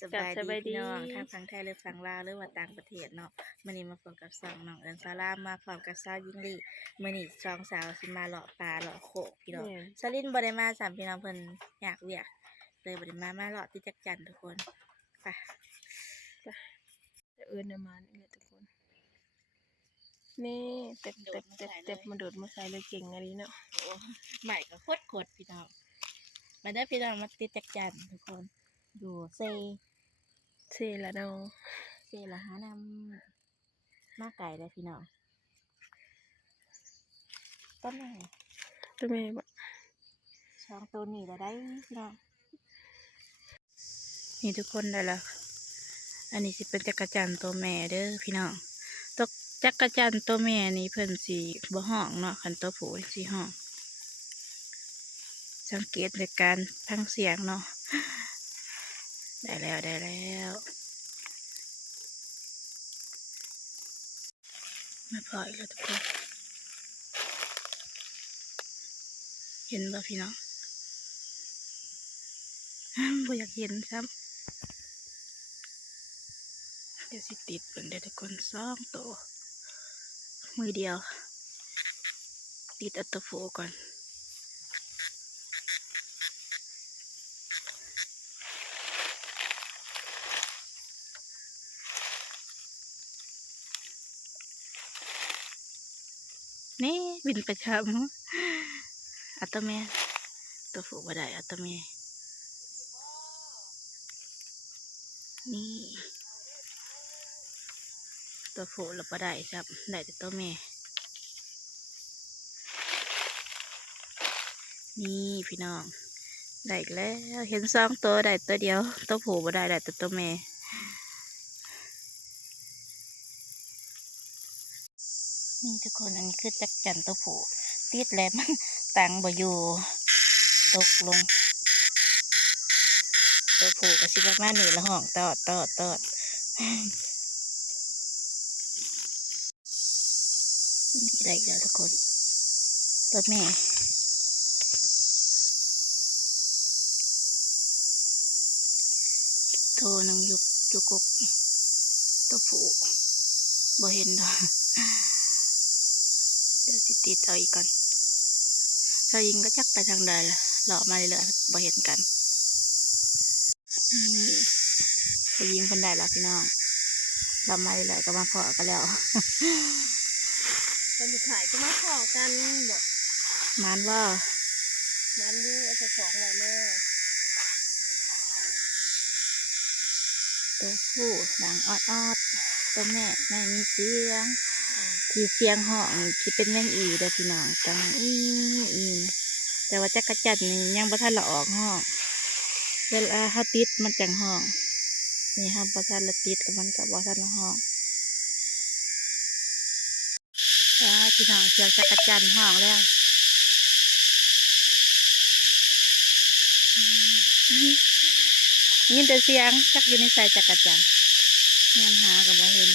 สบายดีพี่น้องทางฝั่งไทยหรือฝั่งลาวหรือว่าต่างประเทศเนาะมื้อนี้มาพบกับสองน้องเอิญซาร่ามาพร้อมกับสาวยิงลี่มื้อนี้สองสาวสิมาเลาะป่าเลาะโขกพี่น้องแม่นสลินบ่ได้มาสามพี่น้องเพิ่นอยากเวียกเลยบ่ได้มาเลาะที่จักจั่นทุกคนไป จะเอิ้นมานี่แหละทุกคน นี่เต็บมาโดดมาใส่เลยเก่งอะไรเนาะโอ้ใหม่ก็โคตรพี่น้องมาได้อพี่น้องมาติดจักจั่นทุกคนอยู่เซละเนาะละหานำมาไก่เลยพี่น้องต้นแม่ ตัวแม่บ่ช่องตัวนี้ได้พี่น้องนี่ทุกคนได้แล้วอันนี้สิเป็นจักรจันทร์ตัวแม่เด้อพี่น้องตัวจักรจันทร์ตัวแม่นี่เพิ่นสีบ่ห้องเนาะคันตัวผู้สีห้องสังเกตในการพังเสียงเนาะได้แล้วมาพออีกแล้วทุกคนเห็นบ่พี่น้องบ่อยากเห็นซ้ำเดี๋ยวสิติดเบิ่งได้ทุกคนสองตัวมือเดียวติดอัตโตโฟก่อนนี่บินประจำอัตโตแม่ตัวฟูบ่ได้อัตโตแม่นี่ตัวฟูเราบ่ได้ครับได้แต่ตัวแม่นี่พี่น้องได้อีกแล้วเห็นสองตัวได้ตัวเดียวตัวผู้บ่ได้แต่ตัวแม่นี่ทุกคนอันนี้คือจักจั่นตัวผู้ติดแหลมตังบ่อยู่ตกลงตัวผู้ก็สิประมาณนี้ละห้องตอดนี่ได้อีกแล้วทุกคนตัวแม่ตัวหนึ่งอยู่กกตัวผู้บ่เห็นดอกเดี๋ยวสิติดเอาอีกก่อนถ้ายิงก็จักไปทางใดล่ะเลาะมาเรื่อยๆบ่เห็นกันนี่ถ้ายิงเพิ่นได้แล้วพี่น้องเรามาเรื่อยๆก็มาพอกันแล้วตอนสุดท้ายก็มาขอกันบ่มันว่า มันอยู่เอาไปของไว้แม่ตัวผู้ดังออดตัวแม่ไม่มีเสียงที่เสียงห้องที่เป็นแมงอีเด้อพี่น้องจังอีแต่ว่าจักรจันทร์นี่ยังบ่ทันละออกห้องเวลาเขาติดมันจังห้องนี่ครับบ่ทันละติดกับมันกับบ่ทันละห้องพี่น้องเสียงจักรจันทร์ห้องแล้วยินแต่เสียงจักอยู่ในสายจักรจันทร์งานหากับบ่เห็น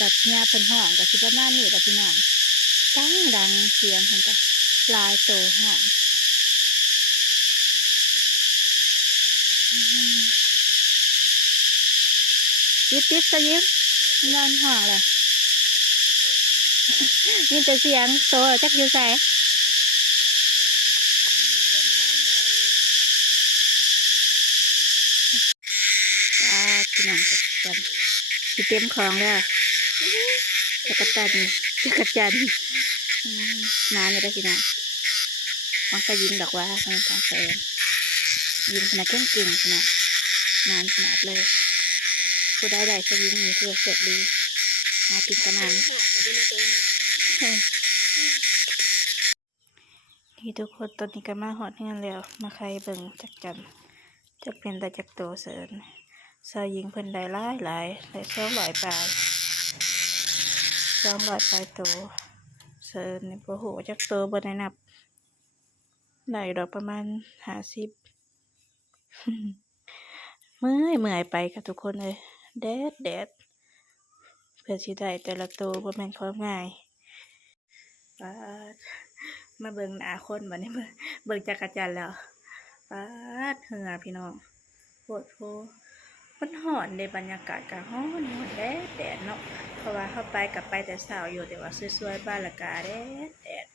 จัดเนี่ยเป็นห้องกับสิประมาณนี้แหละพี่น้องดังเสียงเพิ่นก็ลายโตห้องติดซะยิ้มงานห้องเลยยินแต่เสียงโตจักอยู่ใส่พี่น้องจักจันสิเต็มของแล้วจักจันนานเลยได้พี่น้องมันก็ยิงดอกว่ามันทางแสงยิงขนาดเก่งขนาดนานขนาดเลยผู้ได้ก็ยิงมีเพื่อเสร็จดีมากินกันนานนี่ทุกคนตอนนี้ก็มาหอดงานแล้วมาใครเบิ่งจักจันจะเป็นแต่จักโตเสริญสาวยิงเพิ่นได้หลายได้200 ปลายโตเสริญนี่บ่ฮู้จักโตบ่ได้นับได้ดอกประมาณ50เมื่อยไปกับทุกคนเลยแดดเพื่อสิได้แต่ละโตบ่แม่นของง่ายปาดมาเบิ่งหน้าคนบัดนี้เบิ่งจักรจันทร์แล้วปาด ดเหงื่อพี่น้องโพดโพมันร้อนในบรรยากาศก็ร้อนแดดเนาะเพราะว่าเฮาไปก็ไปแต่เช้าอยู่แต่ว่าสวยๆบ้านละกาแดด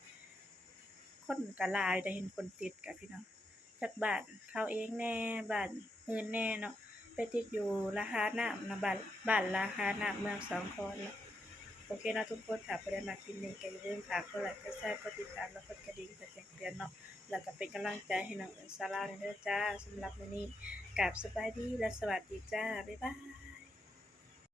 คนก็หลายได้เห็นคนติดก็พี่น้องจักบ้านเขาเองแน่บ้านอื่นแน่เนาะไปติดอยู่ราคาน้ำนะบ้านราคาน้ำเมืองสองคอนเนาะ โอเคนะทุกคนถ้าผู้ใดมาคลิปนี้ก็อย่าลืมฝากกดไลค์กดแชร์กดติดตามแล้วกดกระดิ่งเพื่อแจ้งเตือนเนาะแล้วก็เป็นกำลังใจให้น้องเอิ้นศาลาเด้อจ้าสำหรับมื้อนี้กราบสบายดีและสวัสดีจ้าบ๊ายบาย